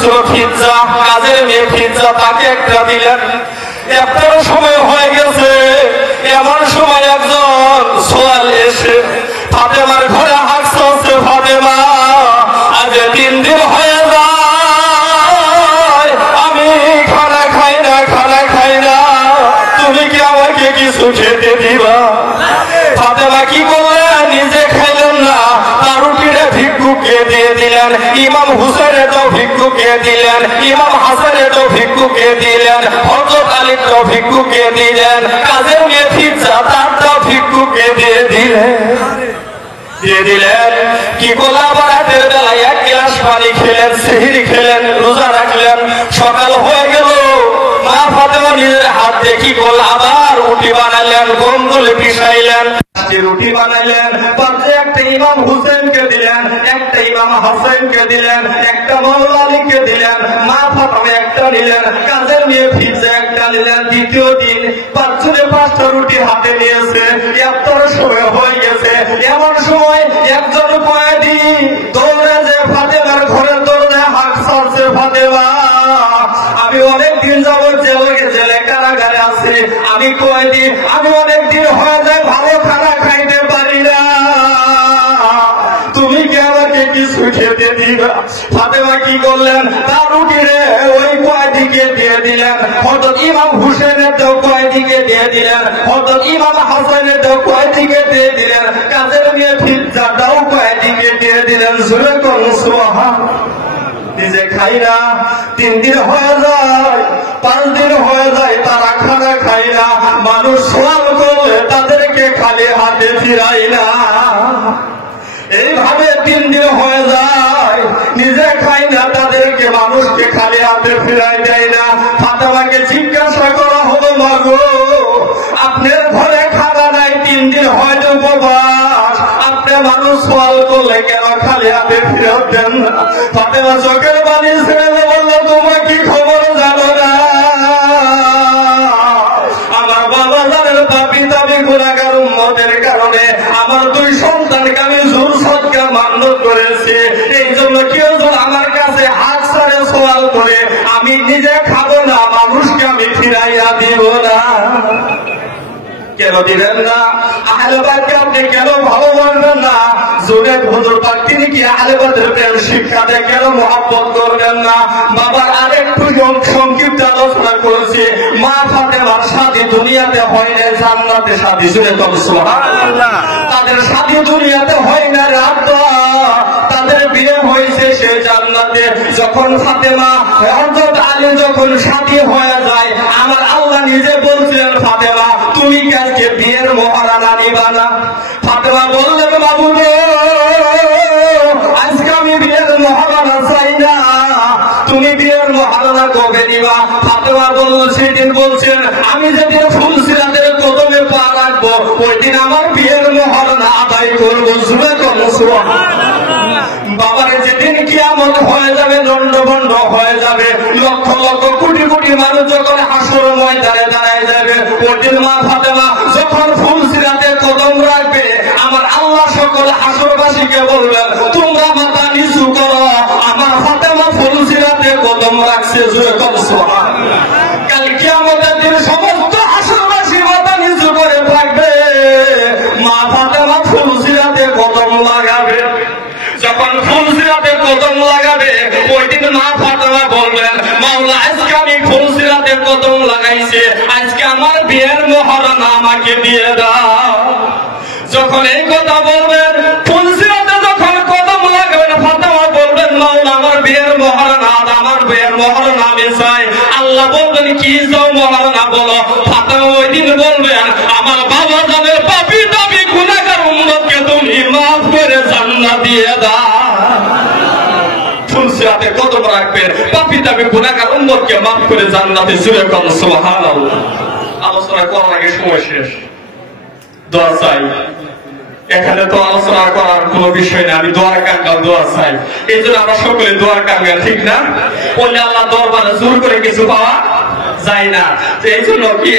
ছিল ফিজ্জা, কাজের মেয়ে ফিজ্জা, তাকে একটা দিলেন। একটা সময় হয়ে গেছে, এমন সময় একজন সোয়াল এসে ফাতেমার ঘরে হাত চলছে, ফাতেমা আজ 3 দিন হয়ে যায় আমি খানা খাই না, খানা খাই না, তুমি কি আমাকে কিছু খেতে দিবা? ফাতেমা কি করলেন? নিজে খাইলেন না, তার রুটিটা ভিক্ষুককে দিয়ে দিলেন, ইমাম হুসেনেরটাও ভিক্ষুককে দিলেন, ইমাম হাসানেরটাও ভিক্ষুককে দিলেন, হযরত আলীরটাও ভিক্ষুককে দিলেন, কাজের মেয়ে ফিজ্জা তারটাও ভিক্ষুককে দিয়ে দিলেন। কি করলেন? আবার রাতের বেলায় 1 গ্লাস পানি খেলেন, সেহরি খেলেন, রোজা রাখলেন। সকাল হয়ে গেল, মা ফাতেমা নিজের হাত দিয়ে কি করলেন? আবার রুটি বানালেন, গমগুলো পিষাইলেন, রুটি বানাইলেন, পাশে একটা ইমাম হুসেনকে দিলেন, একটা ইমাম হাসানকে দিলেন, একটা মাওলা আলীকে দিলেন, মা ফাতেমা একটা নিলেন, কাজের মেয়ে ফিজ্জা একটা নিলেন। দ্বিতীয় দিন 5টা রুটি হাতে নিয়েছে, ইফতার সময় হয়ে গেছে। এমন সময় একজন কয়েদি দৌড়ে যে ফাতেমার ঘরের দরজায় হাত ছাড়ছে, ফাতেমা আমি অনেকদিন যাবত জেলে কারাগারে আছি, আমি কয়েদি, আমি অনেকদিন হয়ে যায় ভালো খানা খাইতে পারি না, তুমি কি আমাকে কিছু খেতে দিবা? ফাতেমা কি করলেন? তার রুটিরে ওই কয়েদিকে দিয়ে দিলেন, হযরত ইমাম হুসেনের দেও কয়েদিকে দিয়ে দিলেন, হযরত ইমাম হাসানের দেও কয়েদিকে দিয়ে দিলেন, কাজের মেয়ে ফিজ্জাটাও কয়েদিকে দিয়ে দিলেন। জোরে করুন সুবহানাল্লাহ। নিজে খাই না, 3 দিন হয়ে যায়, 5 দিন হয়ে যায়, তারা খানা খাই না। মানুষ সওয়াল করলে তাদেরকে খালি হাতে ফিরাই না। এইভাবে 3 দিন হয়ে যায়, নিজে খাই না, তাদেরকে মানুষকে খালি হাতে ফিরাই দেয় না। ফাতেমাকে জিজ্ঞাসা করা হলো, মাগো আপনার ঘরে খানা নাই, 3 দিন হয় উপবাস, আপনি মানুষ সওয়াল করলে কেন খালি হাতে ফেরত দেন না? ফাতেমা চোখের পানি ছেড়ে বলল, তোমার কি খবর জানো না? আমার বাবা জানের পাপী দাবি গুনাহগার উম্মতের কারণে আমার 2 সন্তানকে আমি জোর সদকা মান্য করেছি। এই জন্য কেউ যদি আমার কাছে হাত ছাড়ে সওয়াল করে, আমি নিজে খাবো না, মানুষকে আমি ফিরাইয়া দিব না। কেন দিবেন না? আহলে বাইতকে আপনি কেন ভালো মানবেন না? জুনায়েদ হুজুর পাক তিনি কি আহলে বাইতের প্রেম শিক্ষা দিয়ে কেন মহব্বত করবেন না? বাবার আরেকটু সংক্ষিপ্ত আলোচনা করেছি। মা ফাতেমার শাদী দুনিয়াতে হয় না, জান্নাতে শাদী। শুনে তো সুবহানাল্লাহ। তাদের শাদী দুনিয়াতে হয় না রে আব্বা, তাদের বিয়ে হয়েছে সে জান্নাতে। যখন ফাতেমা হযরত আলী যখন শাদী হয়ে যায়, আমার আল্লাহ নিজে বলছিলেন, ফাতেমা তুমি কি আজকে বিয়ের মহারানা নিবা না? ফাতেমা বললেন, মাবুদ আজকে আমি বিয়ের মহারানা চাই না, তুমি বিয়ের মহারানা কবে নিবা? ফাতেমা সেদিন বলছেন, আমি যেদিন ফুলসিরাতের কদমে পা রাখবো ওই দিন আমার বিয়ের মহারানা আদায় করবো। জুড়ে করবো সুবহানাল্লাহ। বাবার যেদিন কিয়ামত হয়ে যাবে, দণ্ডবন্ড হয়ে যাবে, লক্ষ লক্ষ কোটি কোটি মানুষ যখন হাসর ময়দানে দাঁড়ায় যাবে, ওই দিন মা ফাতেমা যখন ফুলসিরাতে কদম রাখবে, আমার আল্লাহ সকল হাসরবাসীকে বলবেন, তোমরা মাথা নিচু করো, আমার ফাতেমা ফুলসিরাতে কদম রাখছে। জোরে করো সুবহানাল্লাহ। কাল কিয়ামতের দিন সমস্ত হাসরবাসী মাথা নিচু করে থাকবে, মা ফাতেমা ফুলসিরাতে কদম লাগাবে। যখন ফুলসিরাতে কদম লাগাবে, ওই দিন মা ফাতেমা বলবেন, মাওলা আজকে আমি ফুলসিরাতে কদম লাগাইছি, আজকে আমার বিয়ের মহারানা আমাকে দিয়ে দাও। যখন এই কথা বলবেন, ফুলসিরাতে যখন কদম লাগাবেন, ফাতেমা বলবেন, মাওলা আমার বিয়ের মহারানা, আমার বিয়ের মহারানা আমি চাই। আল্লাহ বলবেন, কি চাও মহারানা বলো? ফাতেমা ওই দিন বলবেন, আমার বাবা জানের পাপী দাবি গুনাহগার উম্মতকে তুমি মাফ করে জান্নাত দিয়ে দাও। ফুলসিরাতে কদম রাখবেন, পাপী দাবি গুনাহগার উম্মতকে মাফ করে জান্নাতে। জুড়ে করুন সুবহানাল্লাহ। আলোচনা করার আগে সময় শেষ, দোয়া চাই। এখানে তো আলোচনা করার কোন বিষয় না, আমি দোয়ার কাঙ্গাল, দোয়া চাই। এই জন্য আমরা সকলে দোয়ার কাঙ্গাল, ঠিক না? বললে আল্লাহ দরবারে জোর করে কিছু পাওয়া যায় না। এই জন্য কি